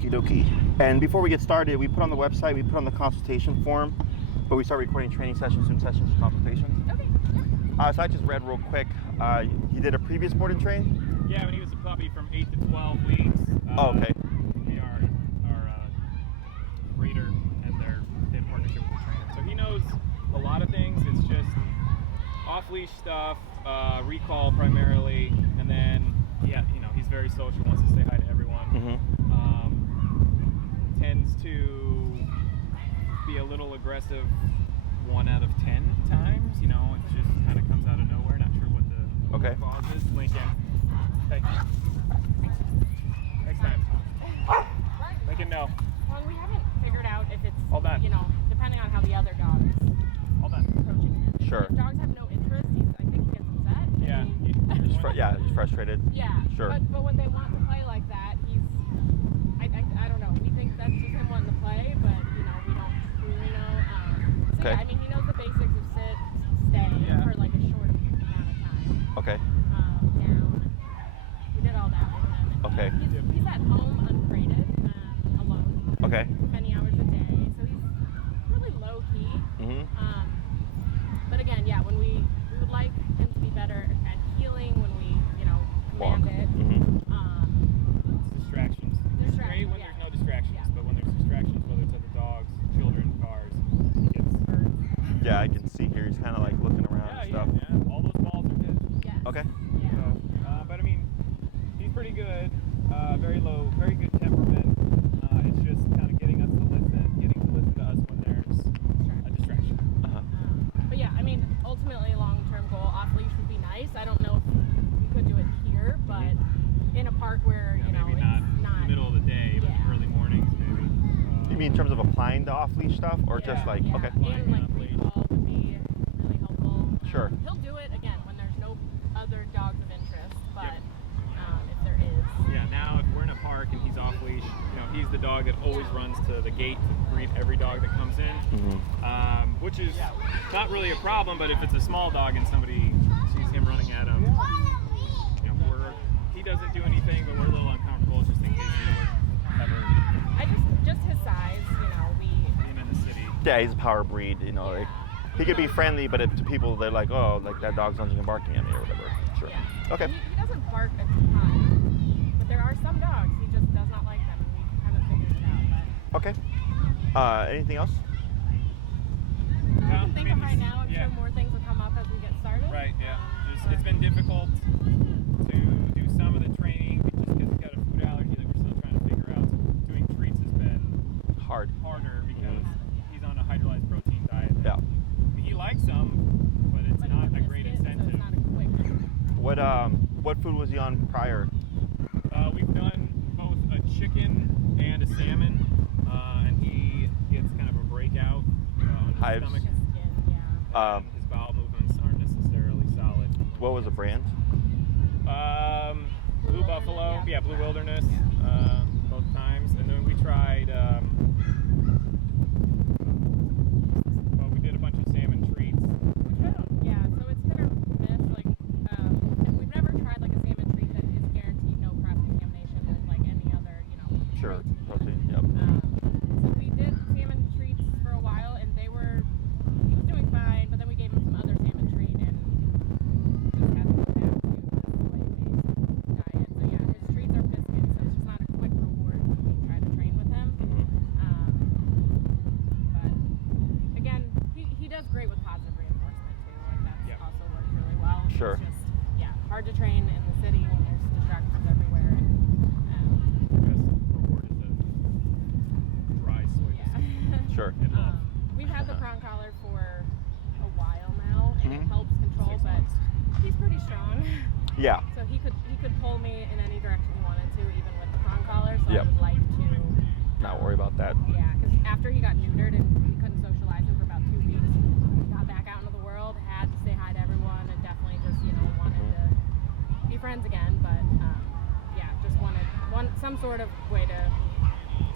Okie dokie. And before we get started, we put on the website, we put on the consultation form, but we start recording training sessions, Zoom sessions, consultations. Okay. So I just read real quick. You did a previous board and train? Yeah, when he was a puppy from 8 to 12 weeks. Okay. We are our breeder, and they're in partnership with the trainer. So he knows a lot of things. It's just off-leash stuff, recall primarily, and then he's very social, wants to say hi to everyone. Tends to be a little aggressive 1 out of 10 times. It just kind of comes out of nowhere. Not sure what the cause is. Lincoln, hey, next time. Lincoln, no. Well, we haven't figured out if it's, All done. Depending on how the other dog is All done. approaching him. Sure. If dogs have no interest, I think he gets upset. Yeah. He's frustrated. Yeah. Sure. But when they want to play like that, I don't know. We think that's just him wanting to play, but we don't truly know. Okay. Yeah, he knows the basics of sit, stay for like a short amount of time. Okay. Down. We did all that with him. And Okay. He's at home uncrated, alone. Okay. Many hours a day, so he's really low key. But again, when we would like him to be better at healing when we, command it. It's distractions. It's great when there's no distractions, but when there's distractions, whether it's other dogs, children, cars, it's Yeah, I can see here. He's kind of like looking around and stuff. Yeah. All those balls are his. Yes. Okay. Yeah. So, but I mean, he's pretty good. Very low, very good temperament. It's just kind of getting to listen to us when there's a distraction. But ultimately, long-term goal off leash would be nice. I don't know if we could do it here, but in a park where maybe it's not in the middle of the day, but early mornings maybe. You mean in terms of applying the off-leash stuff, or just like okay? And recall would be really helpful. Sure. He'll do it again when there's no other dogs of interest, but if there is. Yeah. Now if we're in a park and he's off leash, he's the dog that always runs to the gate to greet every dog that comes in, which is not really a problem. But if it's a small dog and somebody sees him running at him, he doesn't do anything, but we're a little uncomfortable just in case he ever. Just his size, Him in the city. Yeah, he's a power breed. Like, he could be friendly, but to people they're like, oh, like that dog's lunging and barking at me or whatever. Sure. Yeah. Okay. He doesn't bark a ton, but there are some dogs he just does not like them, and we haven't figured it out. But Okay. Anything else? I can think of right now. I'm sure more things will come up as we get started. Right. Yeah. It's been difficult to do some of the training just because he's got a food allergy that we're still trying to figure out. So doing treats has been harder because he's on a hydrolyzed protein diet. Yeah. He likes them, but it's not a great incentive. So it's not a quick. What food was he on prior? We've done both a chicken and a salmon, and he gets kind of a breakout on his Hives. stomach. His skin, yeah. His bowel movements aren't necessarily solid. What was the brand? Blue Buffalo, Blue Wilderness, both times, and then we tried. We did a bunch of salmon treats. So it's hit or miss. We've never tried like a salmon treat that is guaranteed no cross contamination with like any other, Sure. protein. Yep. So we did salmon treats for a while, and he was doing fine. But then we gave him some other salmon treat, and just had to go back to the soy-based diet. So his treats are biscuits, so it's just not a quick reward when we try to train with him. But again, he does great with positive reinforcement too. Like that's also worked really well. Sure. It's just hard to train in the city when there's distractions everywhere. The best reward is a dry soy biscuit. Sure. We've had the prong collar for a while now, and it helps control, 6 but months. he's pretty strong. Yeah. So he could pull me in any direction he wanted to, even with the prong collar. So Yep. I would like to Not worry about that. Yeah, because after he got neutered and we couldn't socialize him for about 2 weeks, he got back out into the world, had to say hi to everyone, and definitely just wanted to be friends again. But just wanted some sort of way to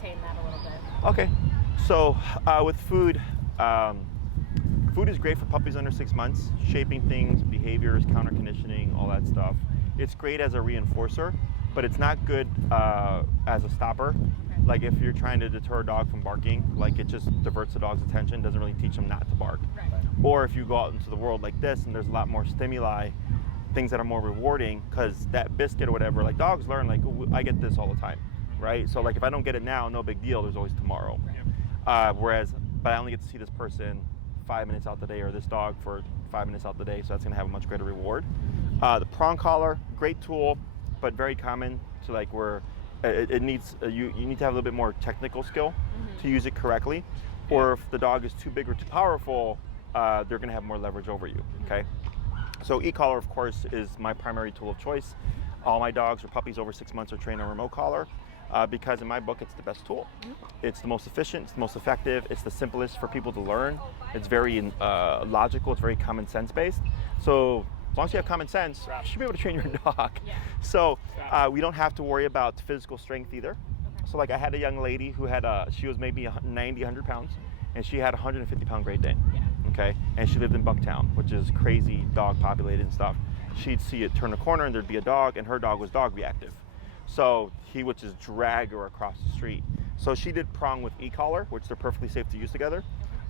tame that a little bit. Okay. So with food, food is great for puppies under 6 months. Shaping things, behaviors, counter conditioning, all that stuff. It's great as a reinforcer. but it's not good as a stopper. Okay. Like if you're trying to deter a dog from barking, like it just diverts the dog's attention, doesn't really teach them not to bark. Right. Or if you go out into the world like this and there's a lot more stimuli, things that are more rewarding, because that biscuit or whatever, like dogs learn, like I get this all the time, right? So like if I don't get it now, no big deal, there's always tomorrow. Yep. But I only get to see this person 5 minutes out the day, or this dog for 5 minutes out the day, so that's gonna have a much greater reward. The prong collar, great tool, but very common to like where it needs, you need to have a little bit more technical skill to use it correctly. Or if the dog is too big or too powerful, they're gonna have more leverage over you, okay? So e-collar, of course, is my primary tool of choice. All my dogs or puppies over 6 months are trained on remote collar because in my book, it's the best tool. It's the most efficient, it's the most effective, it's the simplest for people to learn. It's very logical, it's very common sense based. So as long as you have common sense, you should be able to train your dog. Yeah. So we don't have to worry about physical strength either. So like I had a young lady who had she was maybe 90, 100 pounds, and she had a 150-pound Great Dane. Yeah. Okay, and she lived in Bucktown, which is crazy dog populated and stuff. She'd see it turn a corner and there'd be a dog, and her dog was dog reactive. So he would just drag her across the street. So she did prong with e-collar, which they're perfectly safe to use together.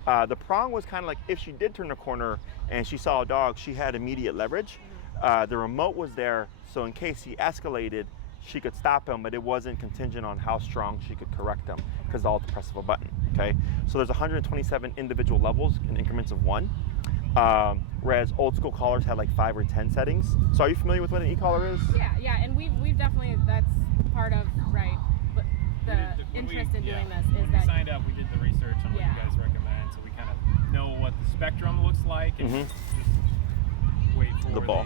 The prong was kind of like if she did turn a corner and she saw a dog, she had immediate leverage. The remote was there, so in case he escalated, she could stop him, but it wasn't contingent on how strong she could correct him, because all at the press of a button, okay? So there's 127 individual levels in increments of 1, whereas old school collars had like 5 or 10 settings. So are you familiar with what an e-collar is? Yeah, and we've definitely, that's part of, right, but the interest in doing this is when that we signed up, we did the research on what you guys recommend, so we kind of know what the spectrum looks like, and just wait for The ball.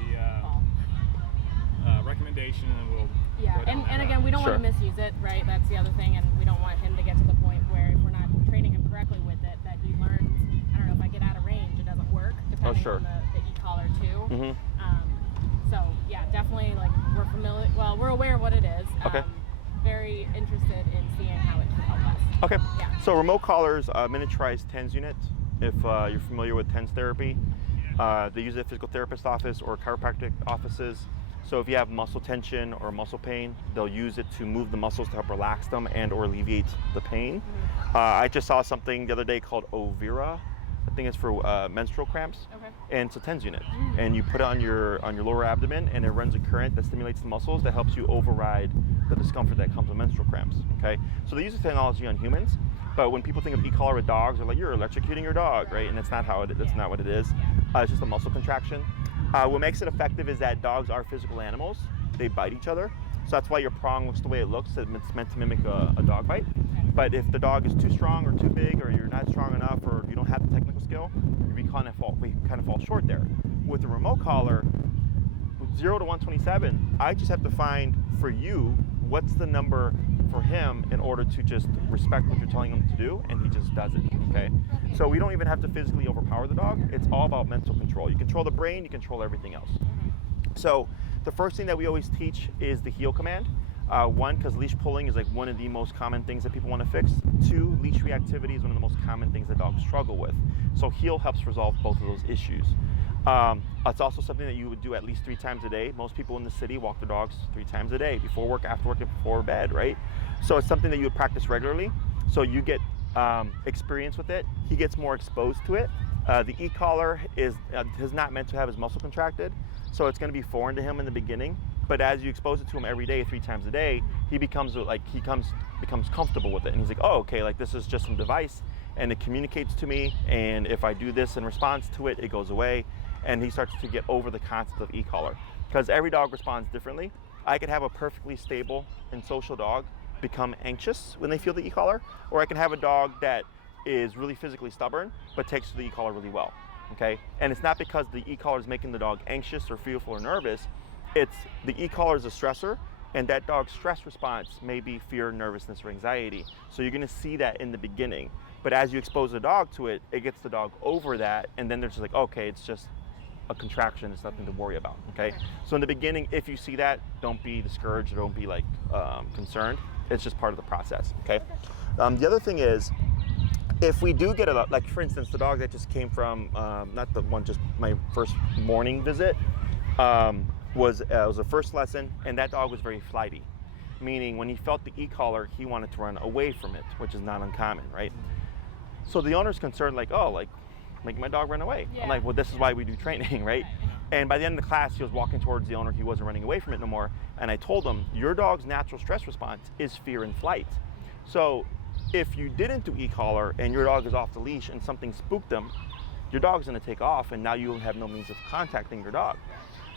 recommendation, and we'll yeah, and again, we don't want to misuse it, right? That's the other thing, and we don't want him to get to the point where if we're not training him correctly with it, that he learns, I don't know, if I get out of range, it doesn't work, depending on the e-collar too. So yeah, definitely, like, we're aware of what it is. Okay. Very interested in seeing how it can help us. Okay. Yeah. So remote collars, miniaturized TENS unit. If you're familiar with TENS therapy, they use it at physical therapist office or chiropractic offices. So if you have muscle tension or muscle pain, they'll use it to move the muscles to help relax them and or alleviate the pain. I just saw something the other day called Overa. I think it's for menstrual cramps. Okay. And it's a TENS unit. And you put it on your lower abdomen, and it runs a current that stimulates the muscles that helps you override the discomfort that comes with menstrual cramps. Okay. So they use the technology on humans, but when people think of e-collar with dogs, they're like, you're electrocuting your dog, right? And that's not how that's not what it is. It's just a muscle contraction. What makes it effective is that dogs are physical animals. They bite each other. So that's why your prong looks the way it looks. It's meant to mimic a dog bite. But if the dog is too strong or too big, or you're not strong enough, or you don't have the technical skill, we kind of fall short there. With the remote collar, with 0 to 127, I just have to find for you what's the number for him in order to just respect what you're telling him to do, and he just does it, okay? So we don't even have to physically overpower the dog. It's all about mental control. You control the brain, you control everything else. So the first thing that we always teach is the heel command. One, because leash pulling is like one of the most common things that people want to fix. 2, leash reactivity is one of the most common things that dogs struggle with. So heel helps resolve both of those issues. It's also something that you would do at least 3 times a day. Most people in the city walk their dogs 3 times a day, before work, after work, and before bed, right? So it's something that you would practice regularly. So you get experience with it. He gets more exposed to it. The e-collar is not meant to have his muscle contracted, so it's going to be foreign to him in the beginning. But as you expose it to him every day, 3 times a day, he becomes comfortable with it, and he's like, oh, okay, like this is just some device, and it communicates to me, and if I do this in response to it, it goes away, and he starts to get over the concept of e-collar, because every dog responds differently. I could have a perfectly stable and social dog become anxious when they feel the e-collar, or I can have a dog that is really physically stubborn but takes to the e-collar really well. Okay, and it's not because the e-collar is making the dog anxious or fearful or nervous. It's the e-collar is a stressor, and that dog's stress response may be fear, nervousness, or anxiety. So you're going to see that in the beginning, but as you expose the dog to it, it gets the dog over that, and then they're just like, okay, it's just a contraction, it's nothing to worry about. Okay, so in the beginning, if you see that, don't be discouraged, or don't be like concerned. It's just part of the process. Okay. The other thing is, if we do get like for instance, the dog that just came from, not the one, just my first morning visit, was a first lesson, and that dog was very flighty. meaning when he felt the e-collar, he wanted to run away from it, which is not uncommon, right? So the owner's concerned, like, oh, like, making my dog run away. Yeah. I'm like, well, this is why we do training, right? And by the end of the class, he was walking towards the owner. He wasn't running away from it no more. And I told him, your dog's natural stress response is fear and flight. So if you didn't do e-collar and your dog is off the leash and something spooked them, your dog's gonna take off and now you have no means of contacting your dog.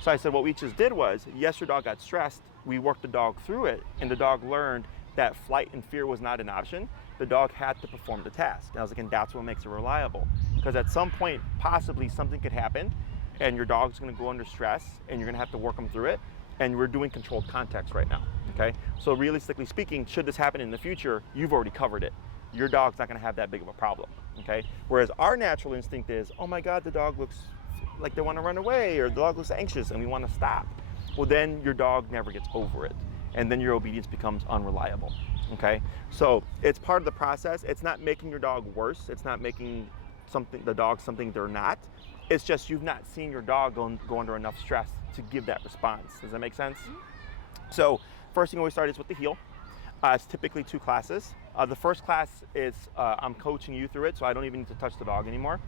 So I said, what we just did was, yes, your dog got stressed. We worked the dog through it and the dog learned that flight and fear was not an option. The dog had to perform the task. And I was like, and that's what makes it reliable. Because at some point, possibly something could happen and your dog's gonna go under stress and you're gonna have to work them through it. And we're doing controlled context right now, okay? So realistically speaking, should this happen in the future, you've already covered it. Your dog's not gonna have that big of a problem, okay? Whereas our natural instinct is, oh my God, the dog looks like they wanna run away or the dog looks anxious and we wanna stop. Well, then your dog never gets over it. And then your obedience becomes unreliable, okay? So it's part of the process. It's not making your dog worse. It's not making the dog something they're not. It's just you've not seen your dog go under enough stress to give that response. Does that make sense? So first thing we start is with the heel. It's typically 2 classes. The first class is I'm coaching you through it, so I don't even need to touch the dog anymore.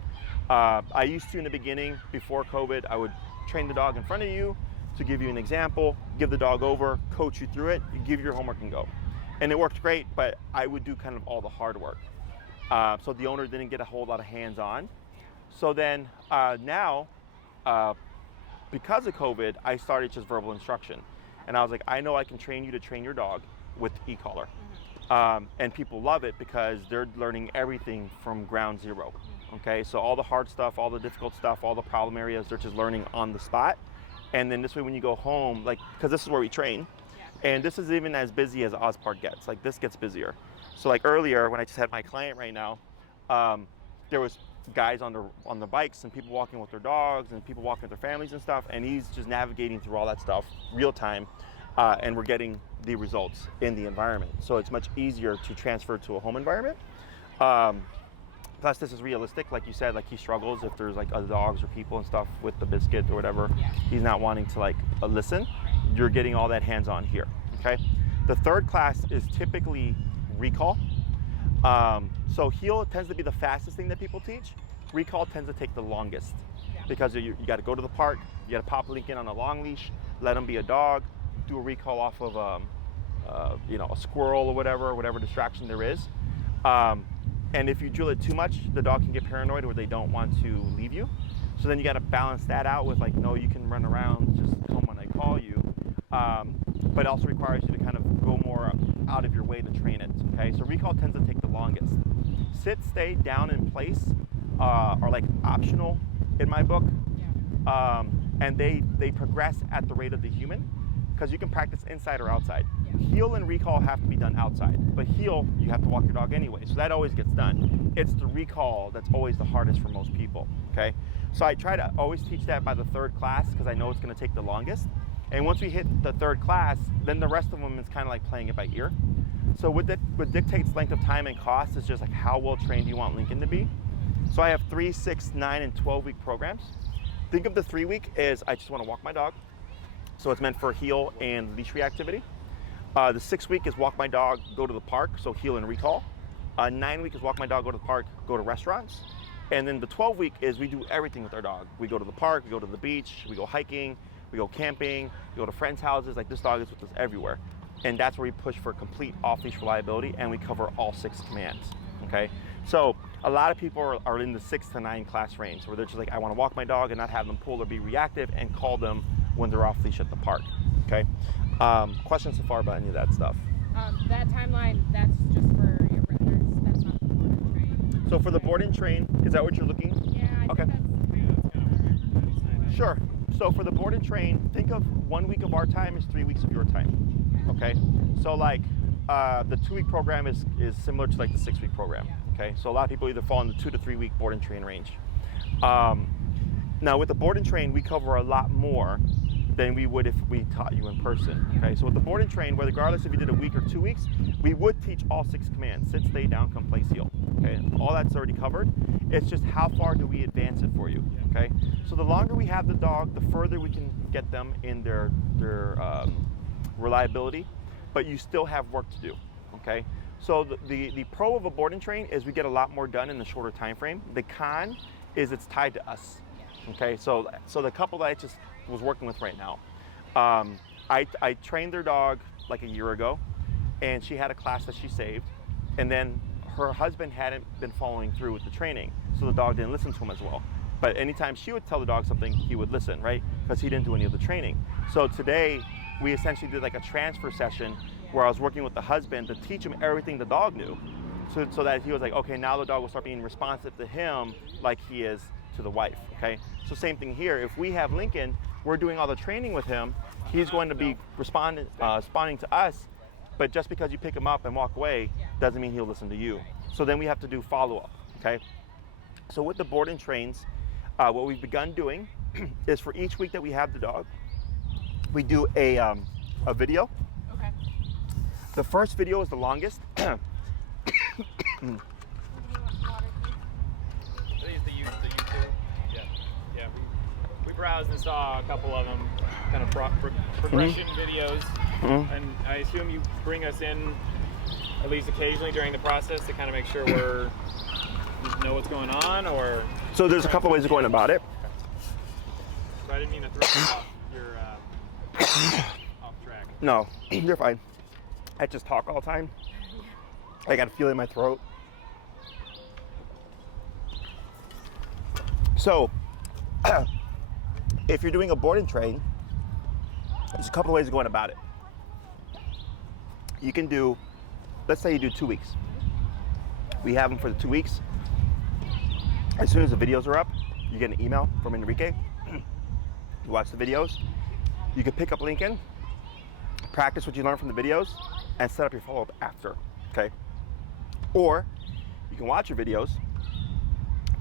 I used to in the beginning, before COVID, I would train the dog in front of you to give you an example, give the dog over, coach you through it, give you your homework and go. And it worked great, but I would do kind of all the hard work. So the owner didn't get a whole lot of hands-on. So then now, because of COVID, I started just verbal instruction. And I was like, I know I can train you to train your dog with e-collar. And people love it because they're learning everything from ground zero. Okay, so all the hard stuff, all the difficult stuff, all the problem areas, they're just learning on the spot. And then this way when you go home, like, because this is where we train, and this is even as busy as Ozpark gets, like this gets busier. So like earlier when I just had my client right now, there was guys on the bikes and people walking with their dogs and people walking with their families and stuff, and he's just navigating through all that stuff real time, and we're getting the results in the environment. So it's much easier to transfer to a home environment. Plus this is realistic, like you said, like he struggles if there's like other dogs or people and stuff with the biscuit or whatever. He's not wanting to like listen. You're getting all that hands-on here, okay? The third class is typically recall. So heel tends to be the fastest thing that people teach. Recall tends to take the longest because you got to go to the park, you got to pop Lincoln on a long leash, let him be a dog, do a recall off of a squirrel or whatever distraction there is. And if you drill it too much, the dog can get paranoid where they don't want to leave you. So then you got to balance that out with like, no, you can run around, just come when I call you. But it also requires you to kind of go more out of your way to train it, okay? So recall tends to take the longest. Sit, stay, down, in place are like optional in my book. And they progress at the rate of the human because you can practice inside or outside. Heel and recall have to be done outside, but heel, you have to walk your dog anyway, so that always gets done. It's the recall that's always the hardest for most people, okay? So I try to always teach that by the third class because I know it's gonna take the longest. And once we hit the third class, then the rest of them is kind of like playing it by ear. So what dictates length of time and cost is just like how well trained you want Lincoln to be. So I have 3, 6, 9, and 12-week programs. Think of the 3-week as I just want to walk my dog. So it's meant for heel and leash reactivity. The 6-week is walk my dog, go to the park, so heel and recall. 9-week is walk my dog, go to the park, go to restaurants. And then the 12-week is we do everything with our dog. We go to the park, we go to the beach, we go hiking, we go camping, we go to friends' houses. Like this dog is with us everywhere. And that's where we push for complete off-leash reliability and we cover all 6 commands, okay? So a lot of people are in the 6 to 9 class range where they're just like, I want to walk my dog and not have them pull or be reactive and call them when they're off leash at the park, okay? Questions so far about any of that stuff? That timeline, that's just for your brothers, that's not the board and train. So for the board and train, is that what you're looking? Yeah, I Okay. think that's Sure. So for the board and train, think of 1 week of our time is 3 weeks of your time, okay? So like the 2-week program is similar to like the 6-week program, okay? So a lot of people either fall in the 2 to 3 week board and train range. Now with the board and train, we cover a lot more than we would if we taught you in person, okay? So with the board and train, regardless if you did a week or 2 weeks, we would teach all 6 commands: sit, stay, down, come, place, heel, okay? All that's already covered. It's just how far do we advance it for you, okay? So the longer we have the dog, the further we can get them in their reliability. but you still have work to do, okay? So the pro of a board and train is we get a lot more done in a shorter time frame. The con is it's tied to us, okay? So the couple that I just was working with right now, I trained their dog like a year ago, and she had a class that she saved, and then her husband hadn't been following through with the training, so the dog didn't listen to him as well. But anytime she would tell the dog something, he would listen, right? Because he didn't do any of the training. So today, we essentially did like a transfer session where I was working with the husband to teach him everything the dog knew. So that he was like, okay, now the dog will start being responsive to him like he is to the wife, okay? So same thing here. If we have Lincoln, we're doing all the training with him, he's going to be responding to us, but just because you pick him up and walk away doesn't mean he'll listen to you. So then we have to do follow-up, okay? So with the board and trains, what we've begun doing is for each week that we have the dog, we do a video. Okay. The first video is the longest. I think it's the YouTube. Yeah. We browsed and saw a couple of them, kind of progression videos, and I assume you bring us in at least occasionally during the process to kind of make sure we know what's going on, or. So there's a couple ways of going about it. So I didn't mean to throw you off your off track. No, you're fine. I just talk all the time. I got a feeling in my throat. So, if you're doing a board and train, there's a couple of ways of going about it. You can do, let's say you do 2 weeks. We have them for the 2 weeks. As soon as the videos are up, you get an email from Enrique. You watch the videos. You can pick up Lincoln, practice what you learned from the videos, and set up your follow-up after, okay? Or you can watch your videos.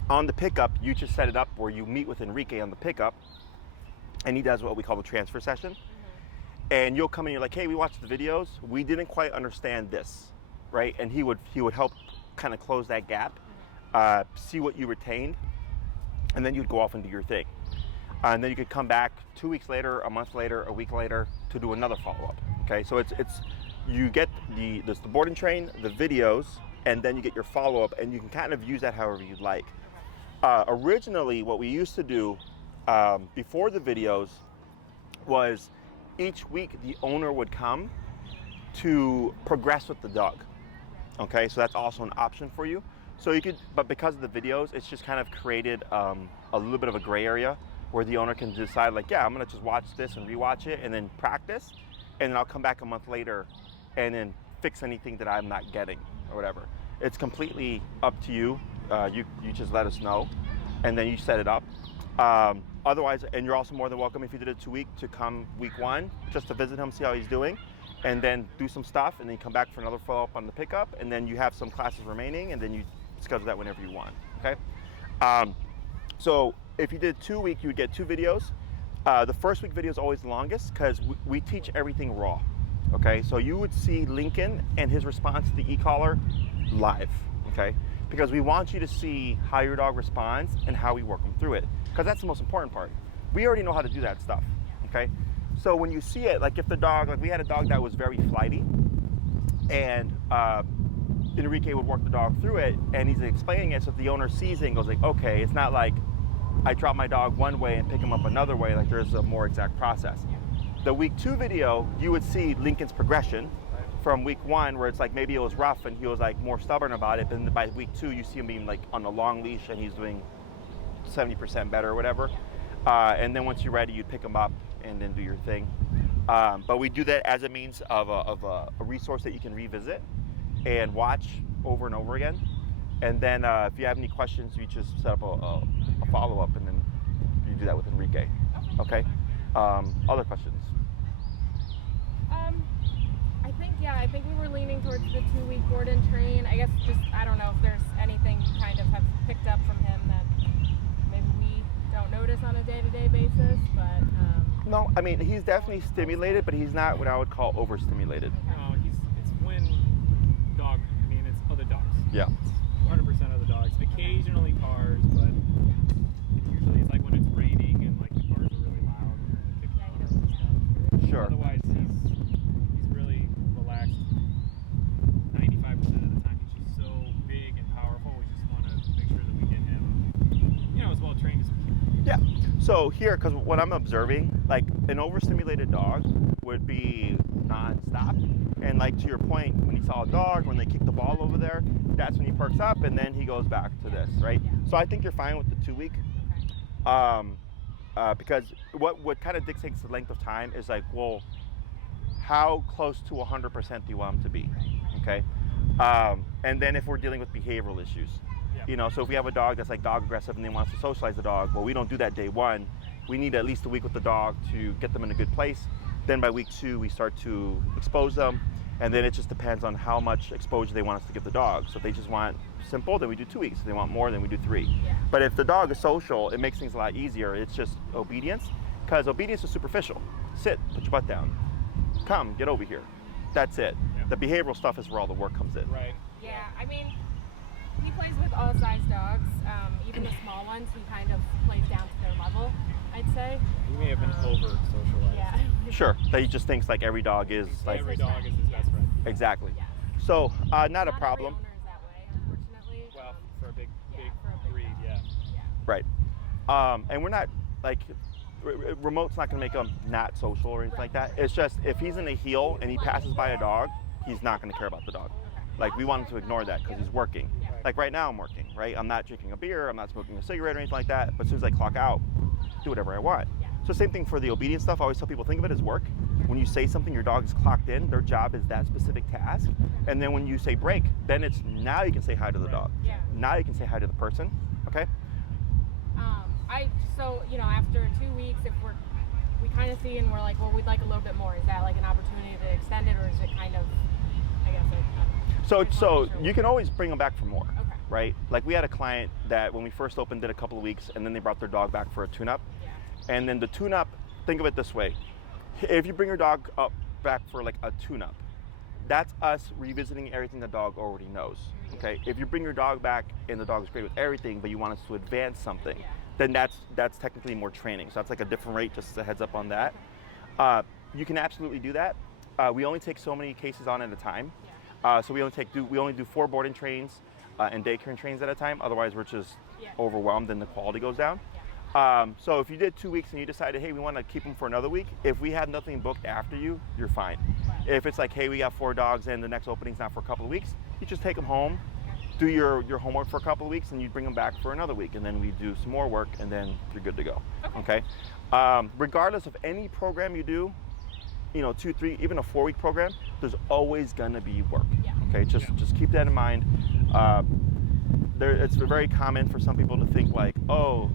On the pickup, you just set it up where you meet with Enrique on the pickup, and he does what we call the transfer session. And you'll come in, you're like, hey, we watched the videos. We didn't quite understand this, right? And he would help kind of close that gap, see what you retained, and then you'd go off and do your thing. And then you could come back 2 weeks later, a month later, a week later to do another follow-up, okay? So you get the board and train, the videos, and then you get your follow-up, and you can kind of use that however you'd like. Originally, what we used to do before the videos was each week the owner would come to progress with the dog, okay? So that's also an option for you. So you could, but because of the videos, it's just kind of created a little bit of a gray area where the owner can decide like, yeah, I'm gonna just watch this and rewatch it and then practice, and then I'll come back a month later and then fix anything that I'm not getting or whatever. It's completely up to you. You just let us know, and then you set it up. Otherwise, and you're also more than welcome if you did a 2 week to come week 1 just to visit him, see how he's doing, and then do some stuff, and then you come back for another follow-up on the pickup, and then you have some classes remaining, and then you schedule that whenever you want, okay? So if you did 2 week, you would get 2 videos. The first week video is always the longest because we teach everything raw, okay? So you would see Lincoln and his response to the e-collar live, okay? Because we want you to see how your dog responds and how we work them through it, because that's the most important part. We already know how to do that stuff, okay? So when you see it, like if the dog, like we had a dog that was very flighty, and Enrique would work the dog through it, and he's explaining it, so if the owner sees it and goes like, okay, it's not like I drop my dog one way and pick him up another way, like there's a more exact process. The week 2 video, you would see Lincoln's progression from week 1, where it's like maybe it was rough and he was like more stubborn about it, but then by week 2, you see him being like on a long leash and he's doing 70% better or whatever. And then once you're ready, you'd pick him up and then do your thing. But we do that as a means of a resource that you can revisit and watch over and over again. And then if you have any questions, you just set up a follow-up, and then you do that with Enrique. Okay? Other questions? I think we were leaning towards the 2 week board and train. I guess just, I don't know if there's anything kind of have picked up from him that maybe we don't notice on a day-to-day basis, but... No, I mean, he's definitely stimulated, but he's not what I would call overstimulated. No, it's when it's other dogs. Yeah. It's 100% other dogs. Occasionally cars, but it's like when it's raining and like the cars are really loud and like kicking cars and stuff. Sure. Otherwise, he's really relaxed. So here, because what I'm observing, like an overstimulated dog would be non-stop. And like to your point, when he saw a dog, when they kick the ball over there, that's when he perks up and then he goes back to this, right? So I think you're fine with the 2 week. Because what kind of dictates the length of time is like, well, how close to 100% do you want them to be, okay? And then if we're dealing with behavioral issues, you know, so if we have a dog that's like dog aggressive and they want us to socialize the dog, well, we don't do that day one. We need at least a week with the dog to get them in a good place. Then by week 2, we start to expose them. And then it just depends on how much exposure they want us to give the dog. So if they just want simple, then we do 2 weeks. If they want more, then we do 3. Yeah. But if the dog is social, it makes things a lot easier. It's just obedience, because obedience is superficial. Sit, put your butt down. Come, get over here. That's it. Yeah. The behavioral stuff is where all the work comes in. Right. Yeah, I mean, he plays with all size dogs. Even the small ones, he kind of plays down to their level, I'd say. He may have been over socialized. Yeah. Sure, that he just thinks like every dog is like, Every dog is his best friend. exactly. Yeah. So not a Not problem. every owner is that way, unfortunately. Well, for a big for a big breed, dog. yeah. Yeah. Right. And we're not like, remote's not gonna make him not social or anything like that. It's just if he's in a heel and he passes by a dog, he's not gonna care about the dog. Like we want him to ignore that because he's working. Like right now I'm working, right? I'm not drinking a beer, I'm not smoking a cigarette or anything like that, but as soon as I clock out, do whatever I want. So same thing for the obedience stuff. I always tell people, think of it as work. When you say something, your dog is clocked in, their job is that specific task. And then when you say break, then it's now you can say hi to the dog. Yeah. Now you can say hi to the person, okay? So, you know, after 2 weeks, if we kind of see and we're like, well, we'd like a little bit more. Is that like an opportunity to extend it, or is it kind of, I guess, So you can always bring them back for more, Okay. right? Like we had a client that when we first opened did a couple of weeks and then they brought their dog back for a tune-up. Yeah. And then the tune-up, think of it this way. If you bring your dog back for like a tune-up, that's us revisiting everything the dog already knows, okay? If you bring your dog back and the dog is great with everything, but you want us to advance something, then that's technically more training. So that's like a different rate, just as a heads up on that. You can absolutely do that. We only take so many cases on at a time. So we only do 4 boarding trains and daycare trains at a time. Otherwise, we're just overwhelmed and the quality goes down. So if you did 2 weeks and you decided, hey, we want to keep them for another week, if we have nothing booked after you, you're fine. If it's like, hey, we got 4 dogs and the next opening's not for a couple of weeks, you just take them home, do your homework for a couple of weeks, and you bring them back for another week, and then we do some more work, and then you're good to go. Okay? Regardless of any program you do, you know, 2, 3, even a 4-week program, there's always gonna be work. Okay, just keep that in mind. It's very common for some people to think like, oh,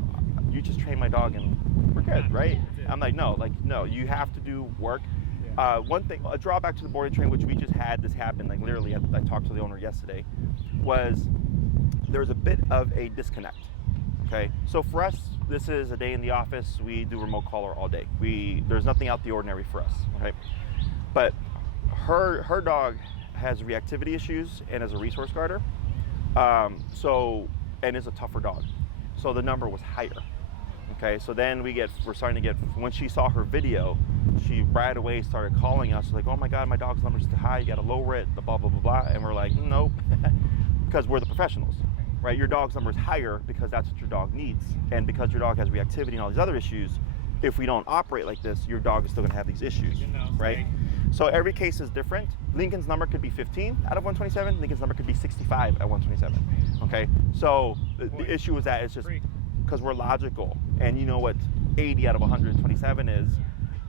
you just train my dog and we're good, right? I'm like, no, you have to do work. One thing, a drawback to the boarding train, which we just had this happen, like literally, I talked to the owner yesterday, was there was a bit of a disconnect. Okay, so for us, this is a day in the office. We do remote caller all day. There's nothing out the ordinary for us, okay? But her dog has reactivity issues and is a resource guarder, and is a tougher dog. So the number was higher. Okay, so then we're starting to get, when she saw her video, she right away started calling us like, oh my God, my dog's number's too high, you gotta lower it, blah, blah, blah, blah. And we're like, nope, because we're the professionals, right? Your dog's number is higher because that's what your dog needs. And because your dog has reactivity and all these other issues, if we don't operate like this, your dog is still gonna have these issues, right? So every case is different. Lincoln's number could be 15 out of 127, Lincoln's number could be 65 at 127, okay? So the issue is that it's just, because we're logical, and you know what 80 out of 127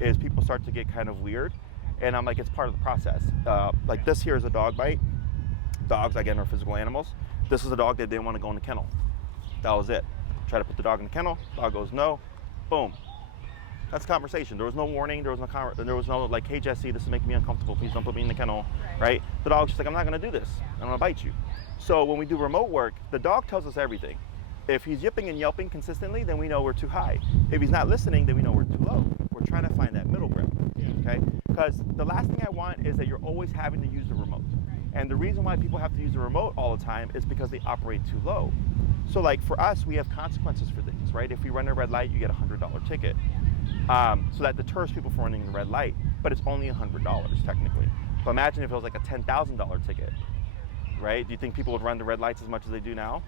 is people start to get kind of weird, and I'm like, it's part of the process. Like this here is a dog bite. Dogs, again, are physical animals. This is a dog that didn't want to go in the kennel. That was it. Try to put the dog in the kennel, dog goes no, boom. That's conversation. There was no warning, there was no like, hey Jesse, this is making me uncomfortable, please don't put me in the kennel, right? The dog's just like, I'm not gonna do this, I'm gonna bite you. So when we do remote work, the dog tells us everything. If he's yipping and yelping consistently, then we know we're too high. If he's not listening, then we know we're too low. We're trying to find that middle ground, okay? Because the last thing I want is that you're always having to use the remote. And the reason why people have to use the remote all the time is because they operate too low. So like for us, we have consequences for things, right? If we run a red light, you get a $100 ticket. So that deters people from running the red light, but it's only $100 technically. But imagine if it was like a $10,000 ticket, right? Do you think people would run the red lights as much as they do now?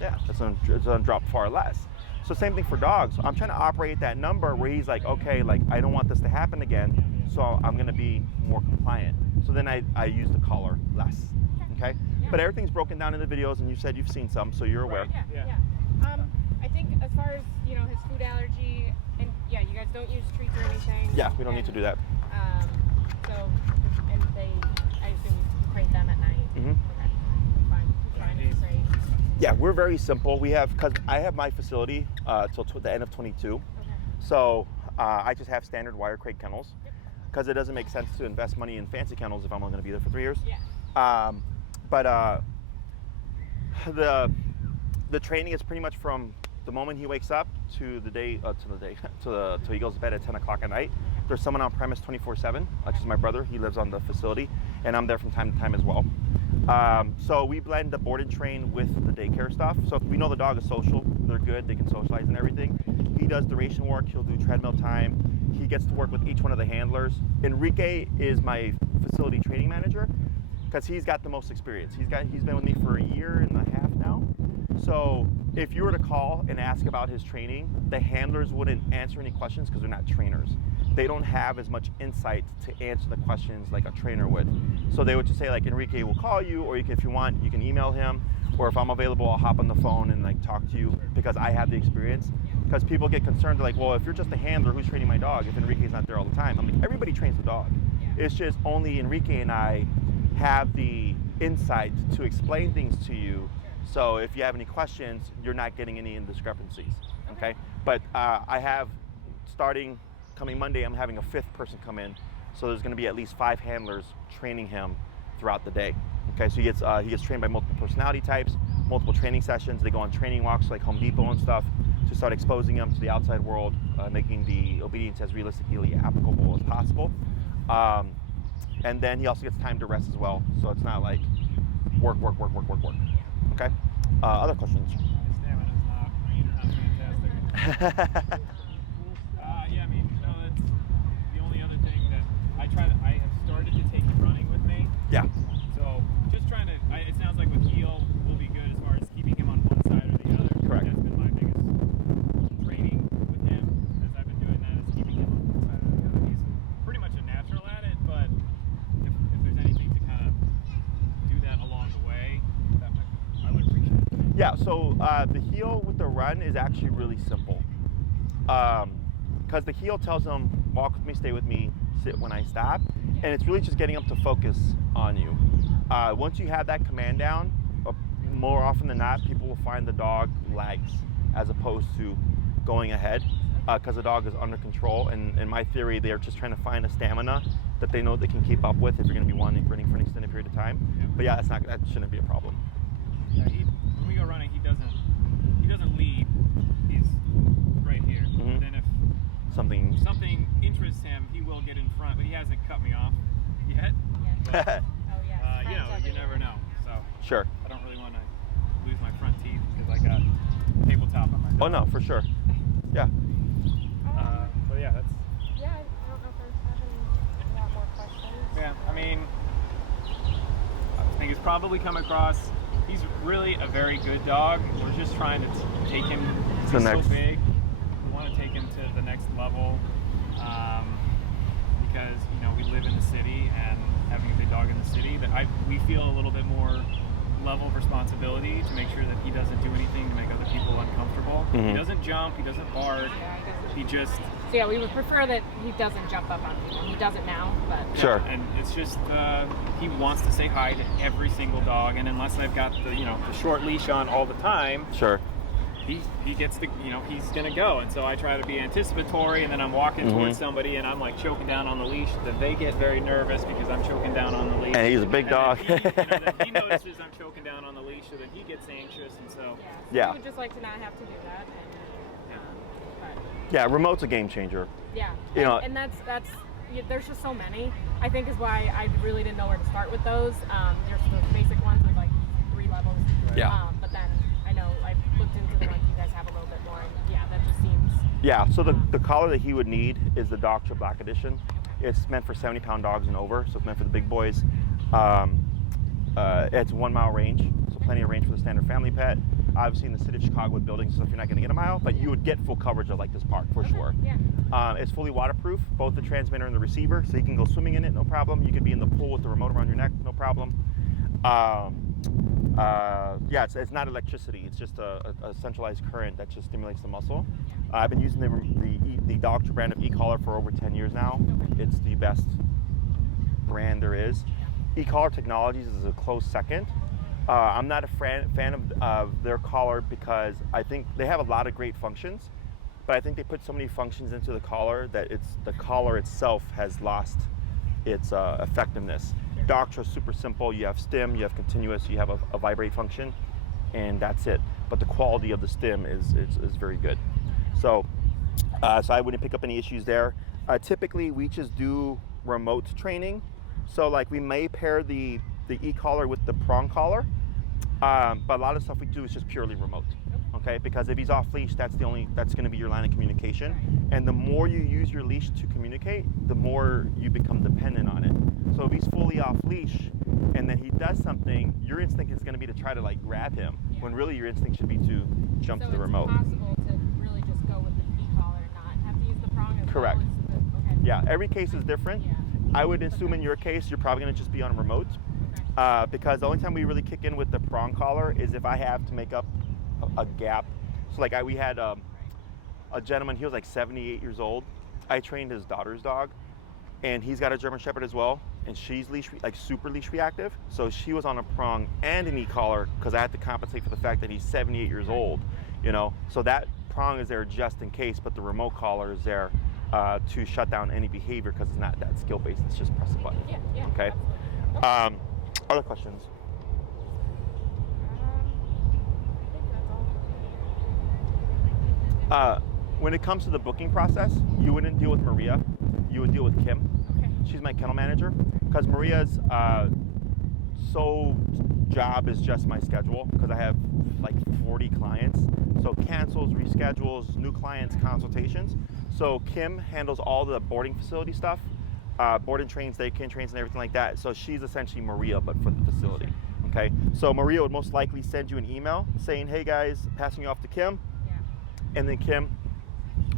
Yeah, it's gonna drop far less. So same thing for dogs. I'm trying to operate that number where he's like, okay, like I don't want this to happen again, so I'm gonna be more compliant. So then I use the collar less. Okay? Yeah. But everything's broken down in the videos, and you said you've seen some, so you're aware. Yeah, Yeah. yeah. I think as far as, you know, his food allergy, and yeah, you guys don't use treats or anything. Yeah, we don't need to do that. So, and I assume you crate them at night. Mm-hmm. Okay, fine. He's great. Yeah, we're very simple. We have, because I have my facility till the end of 22. Okay. So I just have standard wire crate kennels because it doesn't make sense to invest money in fancy kennels if I'm only going to be there for 3 years. Yeah. But the training is pretty much from the moment he wakes up to the day till he goes to bed at 10 o'clock at night. There's someone on premise 24/7, which is my brother. He lives on the facility, and I'm there from time to time as well. So we blend the board and train with the daycare stuff. So if we know the dog is social, they're good, they can socialize and everything. He does duration work, he'll do treadmill time. He gets to work with each one of the handlers. Enrique is my facility training manager because he's got the most experience. He's been with me for 1.5 years now. So if you were to call and ask about his training, the handlers wouldn't answer any questions because they're not trainers. They don't have as much insight to answer the questions like a trainer would. So they would just say like, Enrique will call you, or if you want, you can email him, or if I'm available, I'll hop on the phone and like talk to you because I have the experience. Because people get concerned, they're like, well, if you're just a handler, who's training my dog if Enrique's not there all the time? I'm like, everybody trains the dog. It's just only Enrique and I have the insight to explain things to you. So if you have any questions, you're not getting any discrepancies, okay? But I have, starting coming Monday, I'm having a 5th person come in. So there's gonna be at least 5 handlers training him throughout the day. Okay, so he gets trained by multiple personality types, multiple training sessions. They go on training walks like Home Depot and stuff to start exposing him to the outside world, making the obedience as realistically applicable as possible. And then he also gets time to rest as well. So it's not like work. Okay? Other questions? Fantastic. Yeah, I mean, no, that's the only other thing that I have started to take him running with me. Yeah. So just trying to, it sounds like with heel will be good as far as keeping him on one side or the other. Correct. That's been my biggest training with him as I've been doing that, is keeping him on one side or the other. He's pretty much a natural at it, but if there's anything to kind of do that along the way, I would appreciate it. Yeah, so the heel with the run is actually really simple. Because the heel tells them, walk with me, stay with me, sit when I stop. And it's really just getting them to focus on you. Once you have that command down, more often than not, people will find the dog lags as opposed to going ahead because the dog is under control. And in my theory, they're just trying to find a stamina that they know they can keep up with if you're going to be running for an extended period of time. But yeah, that shouldn't be a problem. Yeah, when we go running, he doesn't lead. He's right here. Mm-hmm. Then if something interests him, he will get in front, but he hasn't cut me off yet. But, Oh yeah. you know, you never know. So Sure. I don't really want to lose my front teeth because I got tabletop on my dog. Oh no, for sure. Yeah. But yeah, that's. Yeah, I don't know if there's having a lot more questions. Yeah, I mean, I think it's probably come across. He's really a very good dog. We're just trying to take him. He's so big. We want to take him to the next level because we live in the city, and having a big dog in the city, we feel a little bit more level of responsibility to make sure that he doesn't do anything to make other people uncomfortable. Mm-hmm. He doesn't jump. He doesn't bark. He just. So yeah, we would prefer that he doesn't jump up on people. He does it now, but Sure. And it's just he wants to say hi to every single dog, and unless I've got the short leash on all the time, Sure. he gets he's gonna go. And so I try to be anticipatory, and then I'm walking Mm-hmm. towards somebody, and I'm like choking down on the leash. That they get very nervous because I'm choking down on the leash. And he's a big dog. Then he notices I'm choking down on the leash, so then he gets anxious, and so. yeah. Yeah. We would just like to not have to do that. But Yeah, remote's a game changer. yeah. You know- and that's there's just so many. I think is why I really didn't know where to start with those. There's the basic ones with like 3 levels. Yeah. But then I know I've looked into the ones you guys have a little bit more, and yeah, that just seems. Yeah, so the collar that he would need is the Doctor Black Edition. It's meant for 70-pound dogs and over, so it's meant for the big boys. It's 1 mile range, so plenty of range for the standard family pet. Obviously, in the city of Chicago with buildings and stuff, you're not going to get a mile, but you would get full coverage of like this park for sure. Yeah. It's fully waterproof, both the transmitter and the receiver, so you can go swimming in it, no problem. You could be in the pool with the remote around your neck, no problem. Yeah, it's not electricity. It's just a centralized current that just stimulates the muscle. I've been using the Doctor brand of e-collar for over 10 years now. It's the best brand there is. E-collar Technologies is a close second. I'm not a fan of their collar because I think they have a lot of great functions, but I think they put so many functions into the collar that the collar itself has lost its effectiveness. Doctor is super simple. You have stim, you have continuous, you have a vibrate function, and that's it. But the quality of the stim is very good. So I wouldn't pick up any issues there. Typically, we just do remote training. So like we may pair the e-collar with the prong collar, but a lot of stuff we do is just purely remote. Okay, because if he's off leash, that's going to be your line of communication. And the more you use your leash to communicate, the more you become dependent on it. So if he's fully off leash and then he does something, your instinct is going to be to try to like grab him, when really your instinct should be to jump to the remote. So it's possible to really just go with the e-collar and not have to use the prong as Correct. well? Okay. Yeah, every case is different. Yeah. I would assume in your case, you're probably going to just be on remote, because the only time we really kick in with the prong collar is if I have to make up a gap. So like we had a gentleman, he was like 78 years old. I trained his daughter's dog, and he's got a German Shepherd as well, and she's super leash reactive. So she was on a prong and an e-collar because I had to compensate for the fact that he's 78 years old, you know. So that prong is there just in case, but the remote collar is there to shut down any behavior because it's not that skill based. It's just press a button. Yeah. Okay. Absolutely. Other questions? When it comes to the booking process, you wouldn't deal with Maria, you would deal with Kim. Okay. She's my kennel manager, because Maria's sole job is just my schedule, because I have like 40 clients. So cancels, reschedules, new clients, consultations. So Kim handles all the boarding facility stuff, board and trains, daycare trains, and everything like that. So she's essentially Maria, but for the facility. Okay. So Maria would most likely send you an email saying, "Hey guys, passing you off to Kim," and then Kim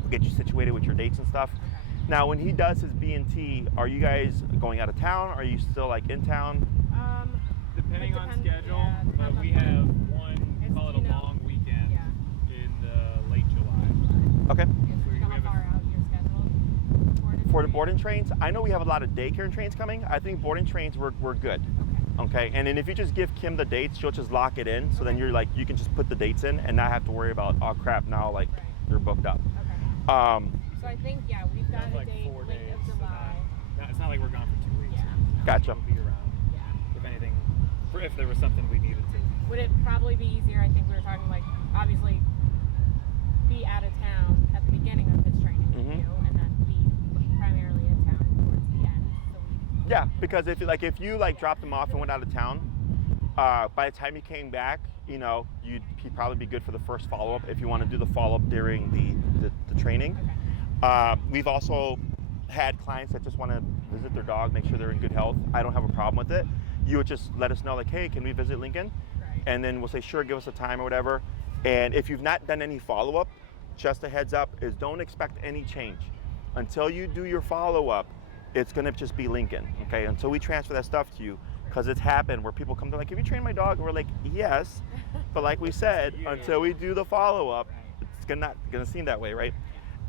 will get you situated with your dates and stuff. Now, when he does his B&T, are you guys going out of town? Are you still like in town? Depending on schedule, yeah, but we have one, call it a long weekend in late July. Okay. How far out your schedule? For the boarding trains, I know we have a lot of daycare and trains coming. I think boarding trains we're good. Okay. And then if you just give Kim the dates, she'll just lock it in. So then you're like, you can just put the dates in and not have to worry about, oh crap, now like you're booked up. Okay. So I think, we've got a like date 4 late days. of July. So it's not like we're gone for 2 weeks. Yeah. Gotcha. We'll be around. If anything, if there was something we needed to. Would it probably be easier, I think we were talking like, obviously, be out of town at the beginning of his training with you, and then be primarily in town towards the end. So Yeah, because if you dropped him off and went out of town, by the time you came back, you know, he'd probably be good for the first follow-up if you want to do the follow-up during the training. We've also had clients that just want to visit their dog, make sure they're in good health. I don't have a problem with it. You would just let us know, like, hey, can we visit Lincoln? And then we'll say, sure, give us a time or whatever. And if you've not done any follow-up, just a heads up, is don't expect any change. Until you do your follow-up, it's going to just be Lincoln, okay? Until we transfer that stuff to you, because it's happened where people come to like, have you trained my dog? And we're like, yes, but like we said, until we do the follow-up, it's not gonna seem that way, right?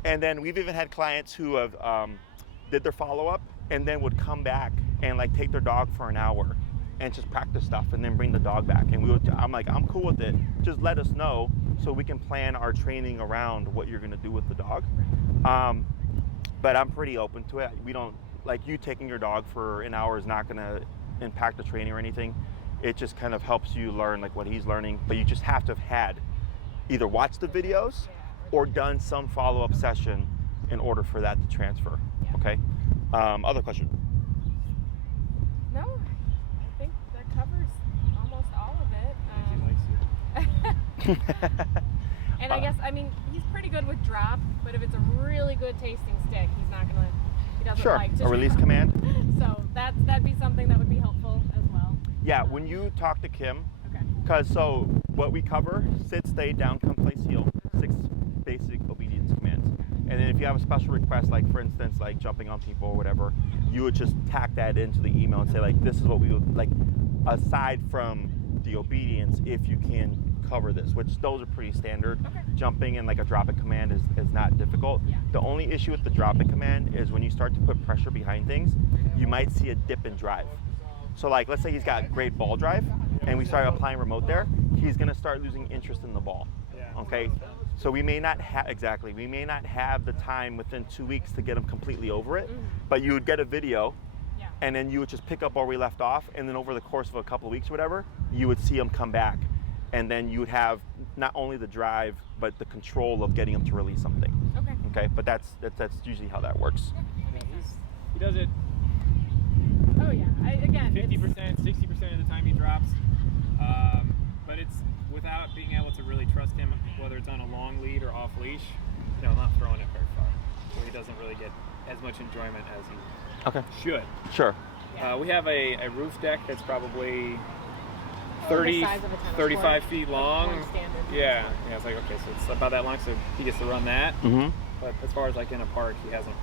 And then we've even had clients who have did their follow-up and then would come back and like take their dog for an hour and just practice stuff and then bring the dog back. And I'm like, I'm cool with it. Just let us know so we can plan our training around what you're gonna do with the dog. But I'm pretty open to it. We don't, like, you taking your dog for an hour is not gonna impact the training or anything. It just kind of helps you learn like what he's learning, but you just have to have had either watched the videos or done some follow-up session in order for that to transfer. Okay. Other question? No, I think that covers almost all of it. He likes you. And I guess, I mean, he's pretty good with drop, but if it's a really good tasting stick, he doesn't like to a release command. So that'd be something that would be helpful as well. Yeah, when you talk to Kim, because so what we cover: sit, stay, down, come, place, heel. 6 basic obedience commands. And then if you have a special request, like for instance, like jumping on people or whatever, you would just tack that into the email and say like, this is what we would like, aside from the obedience, if you can cover this, which those are pretty standard. Okay. Jumping and like a drop it command is not difficult. Yeah. The only issue with the drop it command is when you start to put pressure behind things, you might see a dip in drive. So like, let's say he's got great ball drive and we start applying remote there, he's gonna start losing interest in the ball. Okay, so we may not have, exactly, we may not have the time within 2 weeks to get him completely over it, but you would get a video and then you would just pick up where we left off, and then over the course of a couple of weeks or whatever, you would see him come back, and then you would have not only the drive, but the control of getting him to release something. Okay, but that's usually how that works. He does it. Oh yeah, again, 50%, 60% of the time he drops, but it's without being able to really trust him, whether it's on a long lead or off leash. I'm not throwing it very far, so he doesn't really get as much enjoyment as he should. Sure. We have a roof deck that's probably the 30, size of a tennis 35 court. feet long. Like standard. Yeah, it's like, okay, so it's about that long, so he gets to run that. Mm-hmm. But as far as like in a park, he doesn't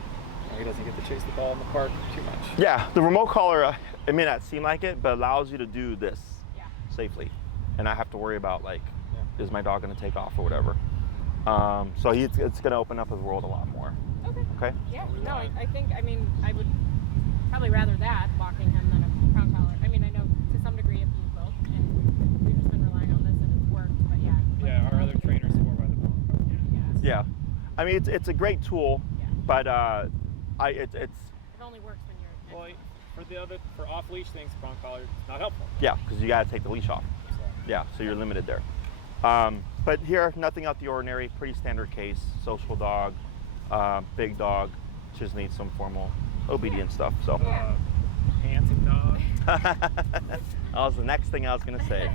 get to chase the ball in the park too much. Yeah, the remote collar, it may not seem like it, but allows you to do this safely, and I have to worry about like, is my dog going to take off or whatever. So it's going to open up his world a lot more. Okay. Yeah. No, I think, I mean, I would probably rather that walking him than a crown collar. I mean, I know to some degree it being both, and we've just been relying on this and it's worked. But yeah. Yeah, our other trainers swore by the ball. Yeah. I mean, it's a great tool, but it's It only works when you're. Well, for off leash things, prong collar is not helpful. yeah, because you got to take the leash off. So. Yeah, so you're limited there. But here, nothing out the ordinary, pretty standard case, social dog, big dog, just needs some formal obedience stuff. So. Handsome dog. That was the next thing I was gonna say.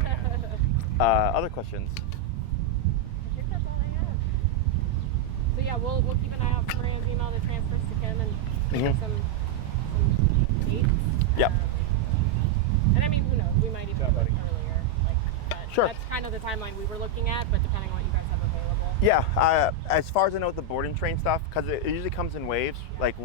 Other questions? I think that's all I have. So yeah, we'll keep an eye out for Maria's email that transfers to Kim and get some dates. Yep. And I mean, who knows? We might even do it earlier. But Sure. That's kind of the timeline we were looking at, but depending on what you guys have available. Yeah, as far as I know with the board and train stuff, because it usually comes in waves. Like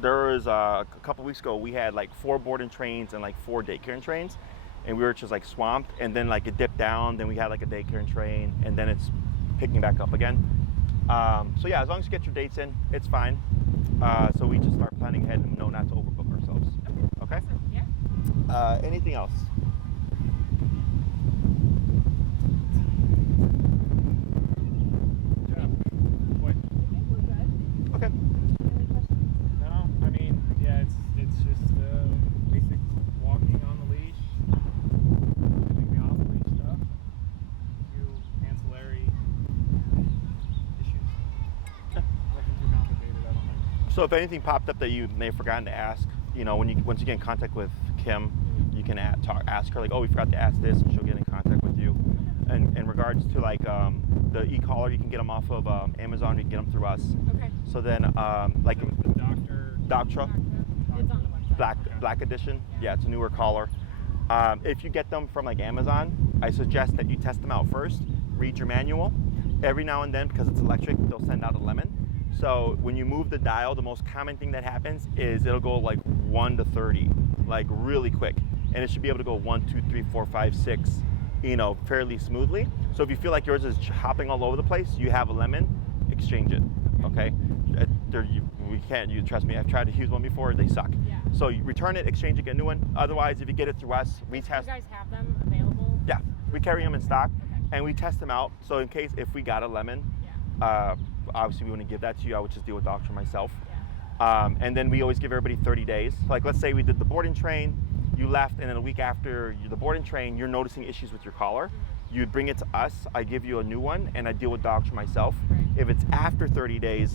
there was a couple weeks ago, we had like 4 board and trains and like 4 daycare and trains, and we were just like swamped. And then like it dipped down. Then we had like a daycare and train, and then it's picking back up again. So yeah, as long as you get your dates in, it's fine. So we just start planning ahead and know not to overbook ourselves. Okay. Yeah. Anything else? Boy. I think we're good. Okay. Any questions? No, I mean, yeah, it's just basic walking on the leash, doing the off leash stuff, a few ancillary issues. Nothing too complicated, I don't think. So if anything popped up that you may have forgotten to ask, once you get in contact with Kim, you can ask her like, oh, we forgot to ask this, and she'll get in contact with you. And in regards to like the e-collar, you can get them off of Amazon. You can get them through us. Okay. So then like The Doctra It's on the website. Black Edition. Yeah, it's a newer collar. If you get them from like Amazon, I suggest that you test them out first. Read your manual. Every now and then, because it's electric, they'll send out a lemon. So when you move the dial, the most common thing that happens is it'll go like 1 to 30, like really quick. And it should be able to go 1, 2, 3, 4, 5, 6, fairly smoothly. So if you feel like yours is hopping all over the place, you have a lemon, exchange it, okay? You trust me, I've tried to use one before, they suck. Yeah. So you return it, exchange it, get a new one. Otherwise, if you get it through us, we test. You guys have them available? Yeah, we carry them in stock, and we test them out. So in case if we got a lemon, obviously we wouldn't give that to you. I would just deal with Doctor myself. And then we always give everybody 30 days. Like let's say we did the board and train, you left, and then a week after the board and train, you're noticing issues with your collar. You'd bring it to us, I give you a new one, and I deal with Doctor myself. If it's after 30 days,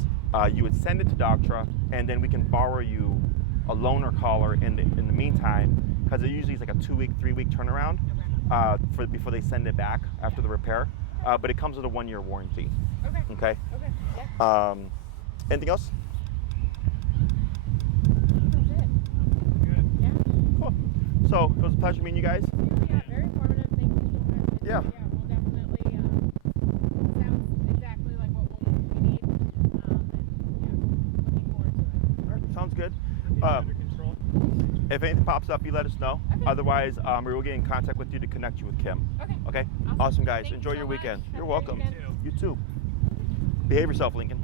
you would send it to Doctra, and then we can borrow you a loaner collar in the meantime, because it usually is like a 2-week, 3-week turnaround before they send it back after the repair. But it comes with a 1-year warranty. Okay. Okay. Yeah. Anything else? That's it. Good. Yeah. Cool. So it was a pleasure meeting you guys. Yeah, very informative. Thank you so much. Yeah. We'll definitely under control. If anything pops up, you let us know. Okay. Otherwise, we will get in contact with you to connect you with Kim. Okay. Okay? Awesome. Guys. Thank you Enjoy so your much. weekend. Have You're a great welcome. weekend. You too. Behave yourself, Lincoln.